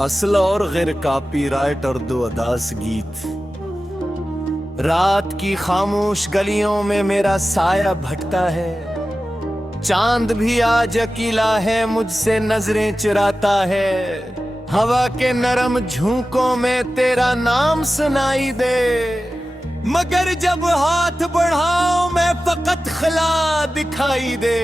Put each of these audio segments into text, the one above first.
असल और गैर कॉपीराइट और दो अदास गीत। रात की खामोश गलियों में मेरा साया भटकता है, चांद भी आज अकेला है, मुझसे नजरें चुराता है। हवा के नरम झोंकों में तेरा नाम सुनाई दे, मगर जब हाथ बढ़ाऊं मैं फकत खला दिखाई दे।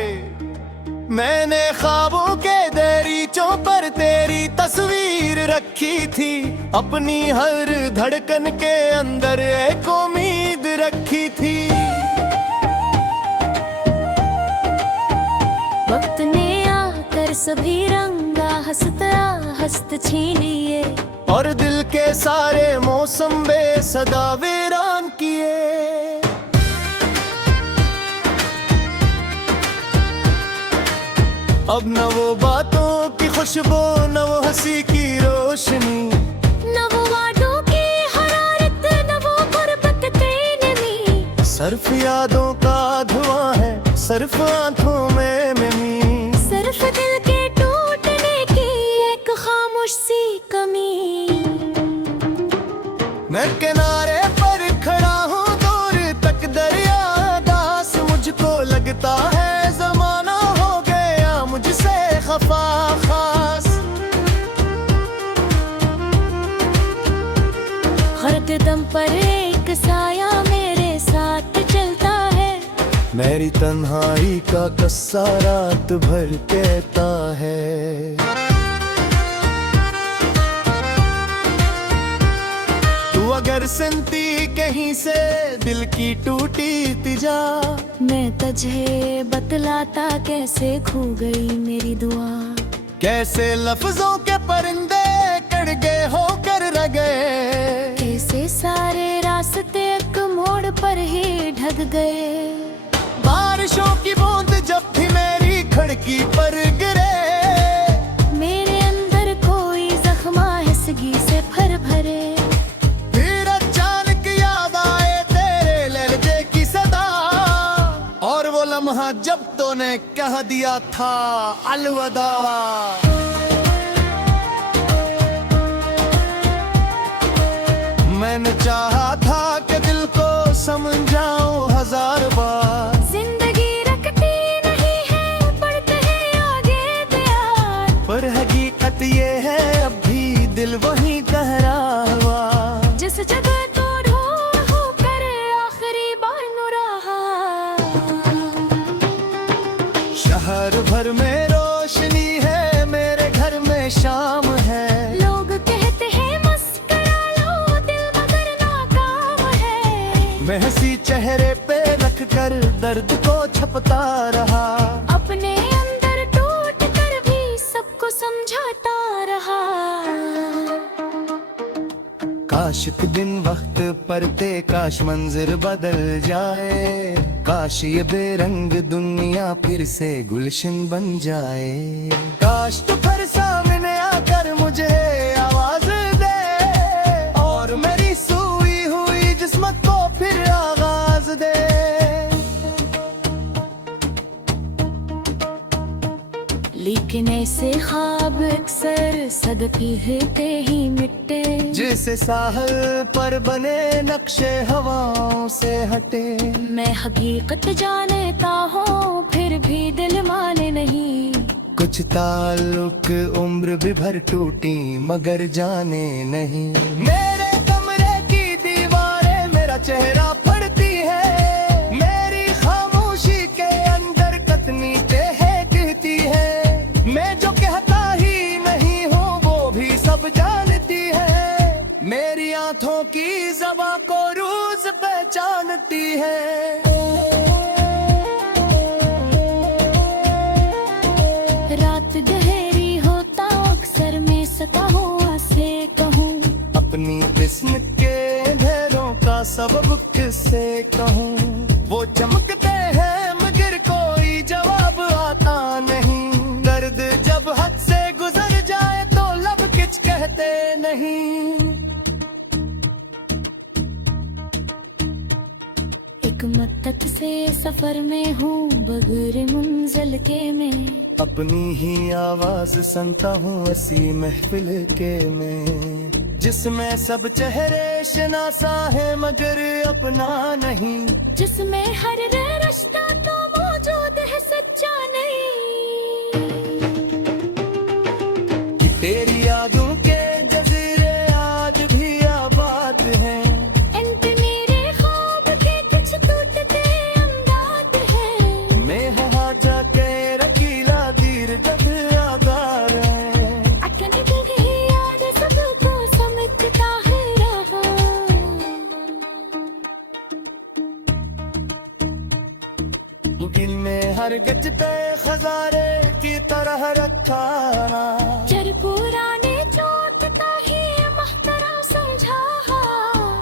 मैंने ख्वाबों के दरीचों पर तेरी तस्वीर रखी थी, अपनी हर धड़कन के अंदर एक उम्मीद रखी थी। वक्त ने आकर सभी रंगा हस्त छीन लिए, और दिल के सारे मौसम बेसदा वीरान किए। अब न वो बातों की खुशबू, न वो हंसी की रोशनी, न वो वादों की हरारत, न वो गुर्बत की नमी। सिर्फ यादों का धुआं है, सिर्फ आंखों में नमी, सिर्फ दिल के टूटने की एक खामोश सी कमी। मैं किनारे पर खड़ा हूँ, दूर तक दरिया दास, मुझको लगता है जमाना हो गया मुझसे खफा खास। हर कदम पर एक साया मेरे साथ चलता है, मेरी तन्हाई का कस्सा रात भर कहता है। तू अगर सुनती कहीं से दिल की टूटी तिजा, मैं तुझे बतलाता कैसे खो गई मेरी दुआ। कैसे लफ्जों के परिंदे कड़ गए होकर रह गए, कैसे सारे रास्ते एक मोड़ पर ही ढक गए। बारिशों की बूंद जब भी मेरी खिड़की पर गिरे, मेरे अंदर कोई जख्मा हिसगी से भर भरे। फिर अचानक याद आए तेरे लहजे की सदा, और वो लम्हा जब तूने कह दिया था अलविदा। मैंने चाहा था कि दिल को समझाऊं हजार बार, जिंदगी रखती नहीं है, पड़ते हैं आगे प्यार। पर हकीकत ये है अब भी दिल वही ठहरा हुआ, जिस जगह तो ढूंढ होकर आखिरी बार नु रहा। शहर भर में रोशनी है, मेरे घर में शाम है। लोग कहते हैं मस्करा लो दिल, मगर नाकाम है। मैं हंसी चेहरे पे रख कर दर्द को छपता रहा, अपने अंदर टूट कर भी सबको समझाता रहा। काश एक दिन वक्त परते, काश मंजिर बदल जाए, काश ये बेरंग दुनिया फिर से गुलशन बन जाए। काश तू फिर सामने आकर मुझे आवाज दे, और मेरी सोई हुई जिस्मत को फिर आगाज दे। लेकिन ऐसे ख्वाब अक्सर सदके होते ही मिटते, जैसे साहल पर बने नक्शे हवाओं से हटे। मैं हकीकत जानता हूँ फिर भी दिल माने नहीं। कुछ ताल्लुक उम्र भी भर टूटी मगर जाने नहीं। मेरे कमरे की दीवारें मेरा चेहरा पढ़ती है, मेरी खामोशी के अंदर कतनी है कहती है। मैं जो कहता ही नहीं हूँ वो भी सब जानती है, मेरी आंखों की ज़बां को रोज पहचानती है। रात गहरी होता अक्सर मैं सता हुआ से कहूँ, अपनी किस्म के अंधेरों का सबब किससे कहूँ। वो चमकते हैं मगर कोई जवाब आता नहीं, दर्द जब हद से गुजर जाए तो लब किच कहते नहीं। एक एक मद्दत से सफर में हूँ बगैर मंजिल के मैं। अपनी ही आवाज सुनता हूँ ऐसी महफिल के में, जिसमें सब चेहरे शनासा है मगर अपना नहीं, जिसमें हर रिश्ता तो मौजूद है सच्चा नहीं। कि तेरी यादों के जजीरे आज भी आबाद हैं, इन पे मेरे ख्वाब के कुछ टूटते अंदाज हैं। मैं हाँ जाके रकीला दीर दद आगार है। अकने दिल याद सबको समझता है रहा। दिल में हर गजते खजारे की तरह रखा, जर पुराने चोटता ही महतरा समझा।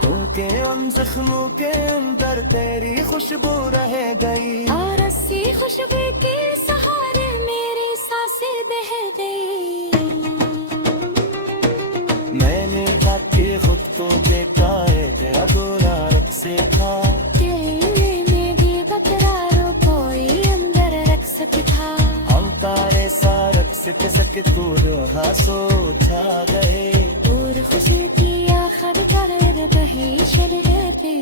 उनके उन जख्मों के अंदर तेरी खुशबू रह गई, और अस्सी खुशबू के सहारे मेरी सांसें बह गई। मैंने ताकि खुद को देखा है अधूरा रब से था, दिल में भी बकरारों कोई अंदर रख सकता। हम तारे सारक से सके तू हासो छा गए, दूर खुशी की आखिर कर बही शरबती।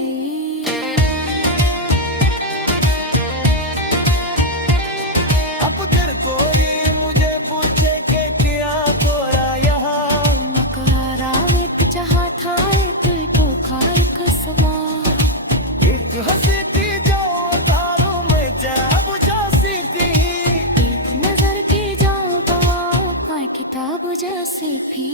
अब अगर कोई मुझे पूछे के क्या तोरा यहाँ, मकरारा एक जहाँ था एक पुकार का समा। एक हंसी थी जो तारों में जा बुझासी थी, एक नजर की जाऊं गवाओं पाए किताब जैसी भी।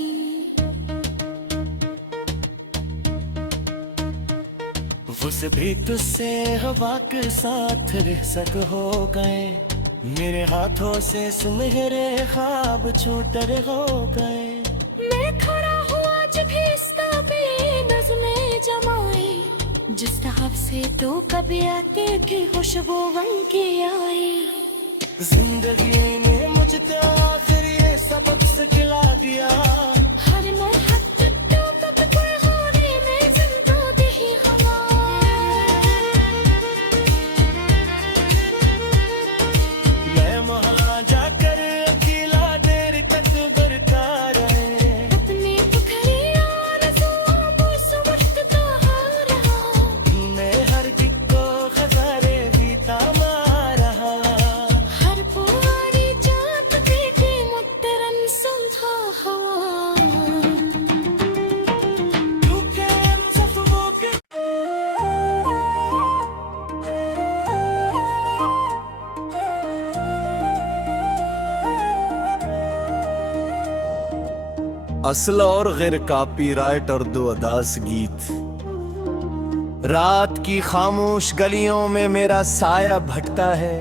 उस भी तुझसे हवा के साथ रह सक हो गए, मेरे हाथों से सुनहरे ख्वाब छूटर हो गए। मैं खड़ा हूँ आज भी इसका भी नज़्में जमाई, जिस तरफ से तो कभी आके की खुशबू बन के आई। जिंदगी ने मुझे आखिर ये सबक सिखला दिया, हर मरहत तो कब कोई होने में जिंदा दही हवा। मैं वहाँ जाकर अकेला देर तक बरकरार है, अपनी पुखरी आरज़ुओं को समझता रहा। मैं हर जिक्को खजारे भी तामा रहा, हर पुरानी जात की मुत्तरन सुलझा हवा। क्योंकि हम सफरों के असल और गैर कॉपीराइट और दो अदास गीत। रात की खामोश गलियों में मेरा साया भटकता है,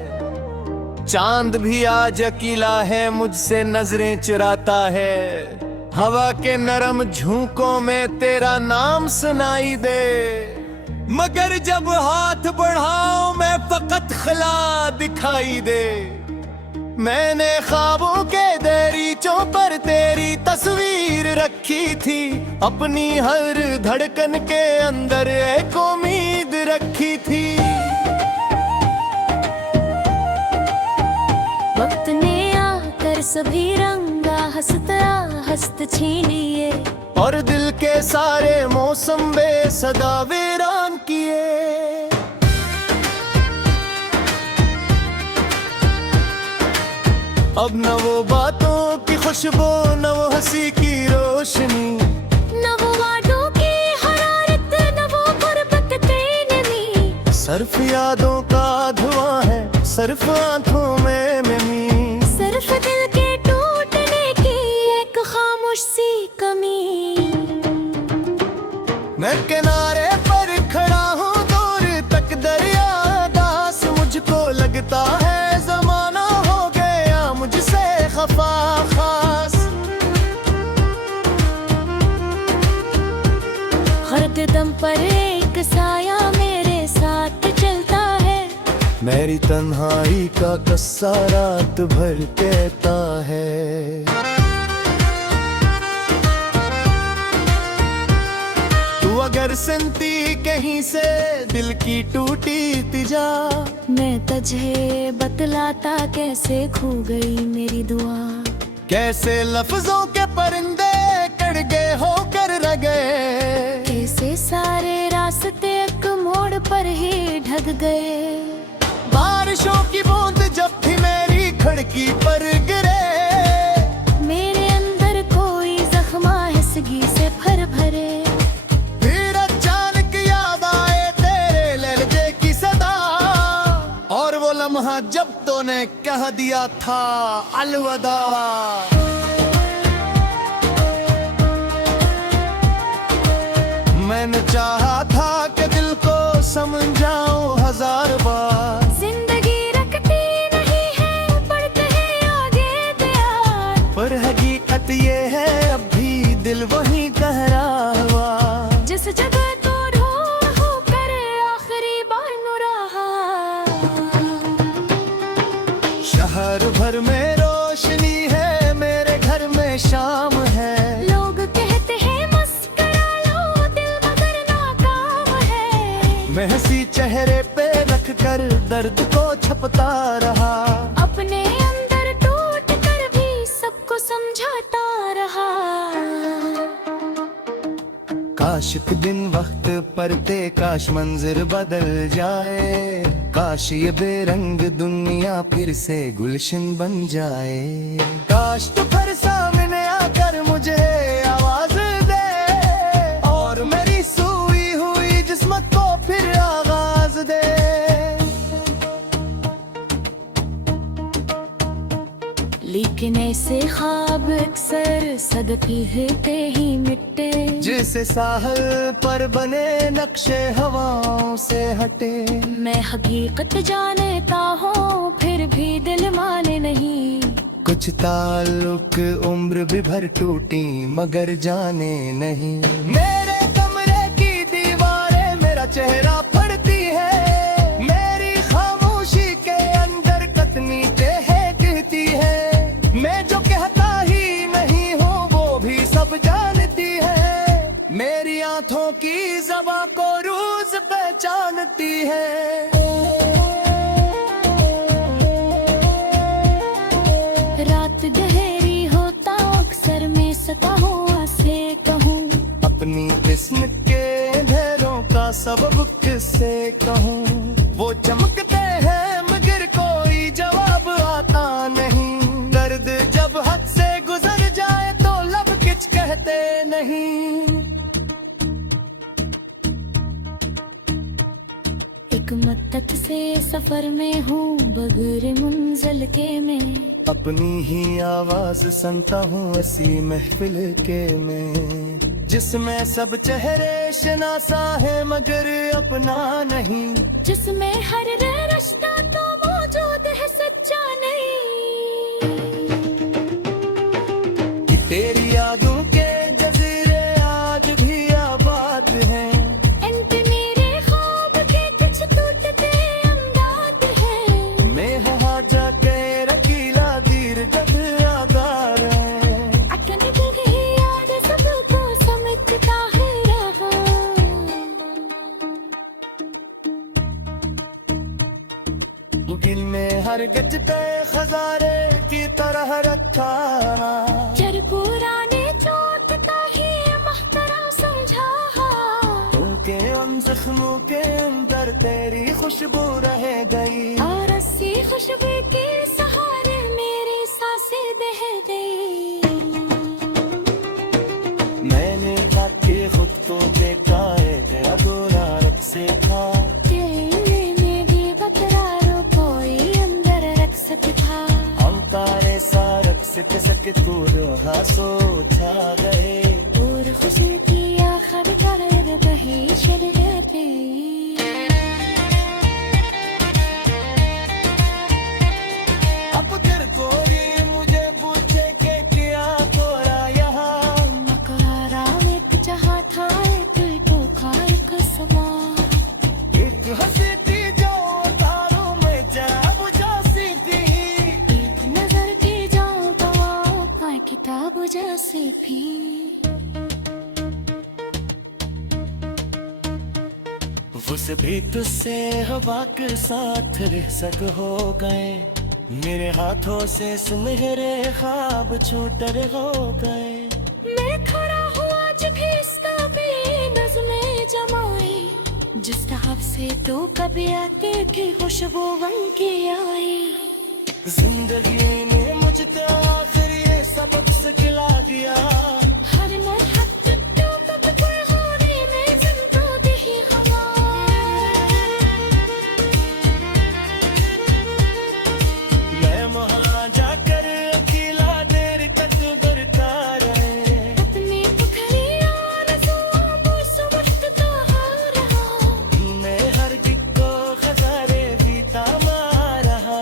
चांद भी आज अकेला है मुझसे नजरें चुराता है। हवा के नरम झोंकों में तेरा नाम सुनाई दे, मगर जब हाथ बढ़ाओ मैं फकत खला दिखाई दे। मैंने ख्वाबों के दरीचों पर तेरी तस्वीर रखी थी, अपनी हर धड़कन के अंदर एक उम्मीद रखी थी। वक्त ने आकर सभी रंगा हंसता हंसत छीन लिए, और दिल के सारे मौसम बेसदा वीरान किए। अब न वो बातों की खुशबू न वो हंसी की रोशनी, न वो वादों की हरारत न वो गुर्बत नमी। सिर्फ यादों का धुआं है सिर्फ आंखों में नमी, सिर्फ दिल के टूटने की एक खामोश सी कमी। मैं किनारे पर खड़ा हूँ दूर तक दरिया दास, मुझको लगता है जमाना हो गया मुझसे खफा खास। हर दम पर एक साया मेरे साथ चलता है, मेरी तन्हाई का कस्सा रात भर कहता है। तू अगर बरसंती कहीं से दिल की टूटी तिजा। मैं तुझे बतलाता कैसे खो गई मेरी दुआ। कैसे लफ्जों के परिंदे कड़ गए होकर रह गए। कैसे सारे रास्ते एक मोड़ पर ही ढक गए। बारिशों की बूंद जब भी मेरी खिड़की पर गिरे, मेरे अंदर कोई जख्मा हिसगी से भर भरे। फिर अचानक याद आए तेरे लहजे की सदा, और वो लम्हा जब तूने कह दिया था अलविदा। मैंने चाहा था कि दिल को समझाऊं हजार बार। जिंदगी रखती नहीं है पड़ते हैं आगे दयार। पर हकीकत ये है अब भी दिल वही कह रहा हुआ। जिस जगह तो ढूंढ होकर आखिरी बार रहा। शहर भर में रोशनी है, मेरे घर में शाम है। लोग कहते हैं मस्करा लो दिल मगर नाकाम है। मैं हंसी चेहरे पे रख कर दर्द को छपता रहा। अपने अंदर टूट कर भी सबको समझाता रहा। काश एक दिन वक्त परते, काश मंजिर बदल जाए। काश ये बेरंग दुनिया फिर से गुलशन बन जाए। काश तू फिर सामने आकर मुझे आवाज दे, और मेरी सोई हुई जिस्मत को फिर आगाज दे। लेकिन ऐसे ख्वाब अक्सर सदफी होते ही मिटते। जैसे साहल पर बने नक्शे हवाओं से हटे। मैं हकीकत जानता हूँ फिर भी दिल माने नहीं। कुछ ताल्लुक उम्र भी भर टूटी मगर जाने नहीं। मेरे कमरे की दीवारें मेरा चेहरा पढ़ती है। मेरी खामोशी के अंदर कतनी है कहती है। मैं जो कहता ही नहीं हूँ वो भी सब जानती है। मेरी आंखों की ज़बां को रोज पहचानती है। रात गहरी होता अक्सर मैं सता हुआ से कहूँ। अपनी किस्म के अंधेरों का सबब किससे कहूँ। वो चमकते हैं मगर कोई जवाब आता नहीं। दर्द जब हद से गुजर जाए तो लब किच कहते नहीं। एक मद्दत से सफर में हूँ बगैर मंजिल के में। अपनी ही आवाज सुनता हूँ ऐसी महफिल के में, जिसमें सब चेहरे शनासा है मगर अपना नहीं। जिसमें हर रिश्ता तो मौजूद है सच्चा नहीं। कि तेरी यादों के जजीरे आज भी आबाद हैं। मेरे ख्वाब के कुछ टूटते अंदाज है। मैं वहाँ जाके रकीला दीर जब आगार है। अटन गई याद सबको समझता है रहा। दिल में हर गजते खजारे की तरह रखा। चर पुराने चोटता ही महतरा समझा। उनके उन जख्मों के अंदर तेरी खुशबू रह गई। और अस्सी खुशबू के सहारे मेरी सांसें बह गई। मैंने जाके खुद को देखा है तेरा गुनाह रब से था। तेरे में भी बतरा रो कोई अंदर रख सकता। हम तारे सारक से तसक तू रोहा सो छा गए। और खुशी की आखिर करे बही चल जाती। अब तेरे कोरी मुझे पूछे के किया तोरा यहाँ। मकारा एक जहाँ था एक बुखार का समा। एक हंसी थी जो तारों में जरा बुझासी थी। एक नजर की जाओ दवाओं का किताब जैसी भी। उस भी तुझसे हवा के साथ रिसक हो गए, मेरे हाथों से सुनहरे ख्वाब छूटर हो गए। मैं खड़ा हुआ जब इसका भी नज़में जमाई, जिस तरह से तो कभी आके की खुशबू बन के आई। जिंदगी ने मुझको आखिर ये सबक सिखला दिया, हर मरहत टूटो कब पर होने में जिंदो दी हवा। मैं वहाँ जाकर अकेला देर तक बरता रहे, अपनी पुखरियां रज़ुआं बुस वक्त तो हो रहा। मैं हर दिक्को खजारे भी तामा रहा।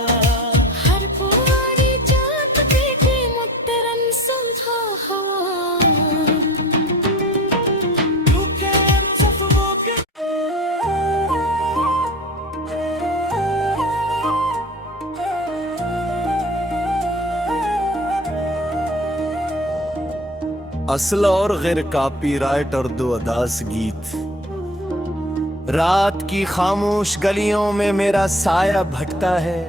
हर पुआरी जात बेटी मुत्तरन सुलझा हवा। तू के सफवों के असल और गैर कॉपीराइट और दो अदास गीत। रात की खामोश गलियों में मेरा साया भटकता है,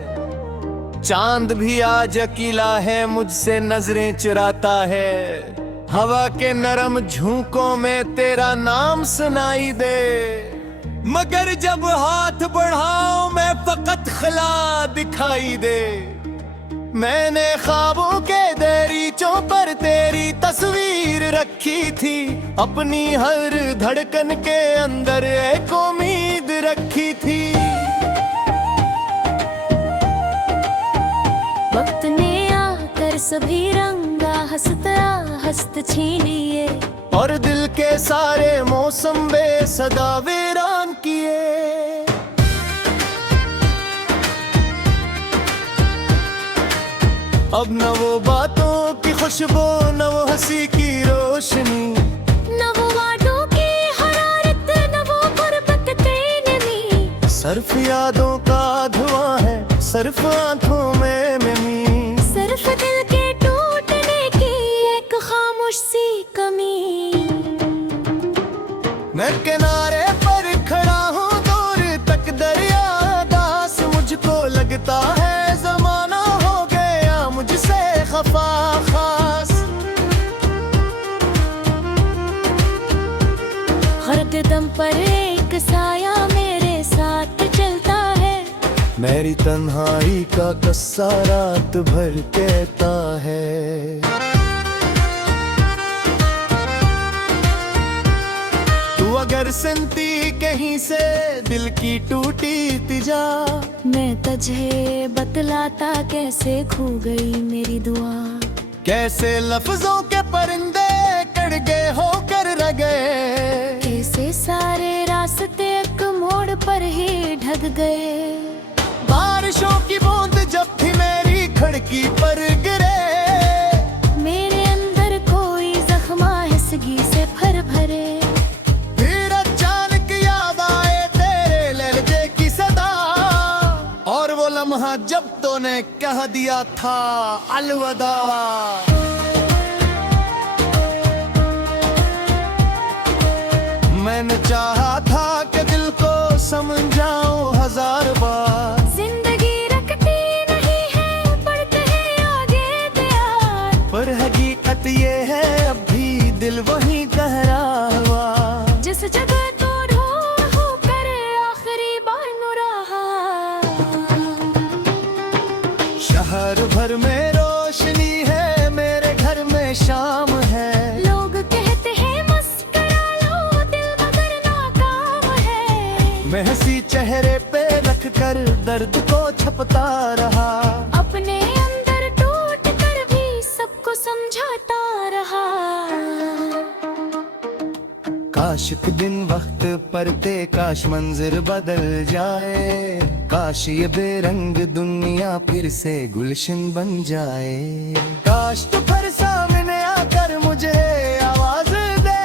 चांद भी आज अकेला है मुझसे नजरें चुराता है। हवा के नरम झोंकों में तेरा नाम सुनाई दे, मगर जब हाथ बढ़ाऊं मैं फकत खला दिखाई दे। मैंने ख्वाबों के दरीचों पर तेरी तस्वीर रखी थी, अपनी हर धड़कन के अंदर एक उम्मीद रखी थी। वक्त ने आकर सभी रंगा हस्त छीन लिए, और दिल के सारे मौसम बेसदा वीरान किए। अब न वो बातों की खुशबू, न वो हंसी की रोशनी, न वो वादों की हरारत, न वो गुर्बत तेनमी। सिर्फ यादों का धुआं है, सिर्फ आंखों में नमी, सिर्फ दिल के टूटने की एक खामोश सी कमी। मैं किनारे पर खड़ा हूँ दूर तक दरिया दास, मुझको लगता है जमाना हो गया मुझसे खफा खास। हर दम पर एक साया मेरे साथ चलता है, मेरी तन्हाई का कस्सा रात भर कहता है। तू अगर सुनती कहीं से दिल की टूटी तिजा, मैं तुझे बतलाता कैसे खो गई मेरी दुआ। कैसे लफ्जों के परिंदे कड़ गए होकर रह गए, कैसे सारे रास्ते एक मोड़ पर ही ढक गए। बारिशों की बूंद जब भी मेरी खिड़की पर गिरे, मेरे अंदर कोई जख्मा हिसगी से भर भरे। फिर अचानक याद आए तेरे लहजे की सदा, और वो लम्हा जब तूने कह दिया था अलविदा। मैंने चाहा था कि दिल को समझाऊं हजार बार, जिंदगी रखती नहीं है बढ़ते हैं आगे तैयार। पर हकीकत ये है अब भी दिल वही ठहरा हुआ, जिस जगह तो ढोल होकर आखिरी बार मुराहा। शहर भर में रोशनी है, मेरे घर में शाम है। लोग कहते हैं मस्करा लो दिल मगर नाकाम है। मैं हंसी चेहरे पे रख कर दर्द को छपता रहा, अपने अंदर टूट कर भी सबको समझाता रहा। काश एक दिन वक्त परते, काश मंजिर बदल जाए, काश ये बेरंग दुनिया फिर से गुलशन बन जाए। काश तू फिर सामने आकर मुझे आवाज दे,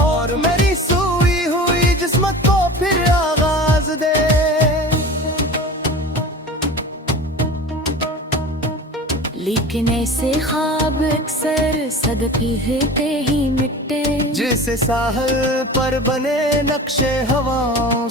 और मेरी सोई हुई जिस्मत को फिर आगाज दे। लीक लेकिन ऐसे ख्वाब अक्सर सदके होते ही मिटते। जिस साहल पर बने नक्शे हवाओं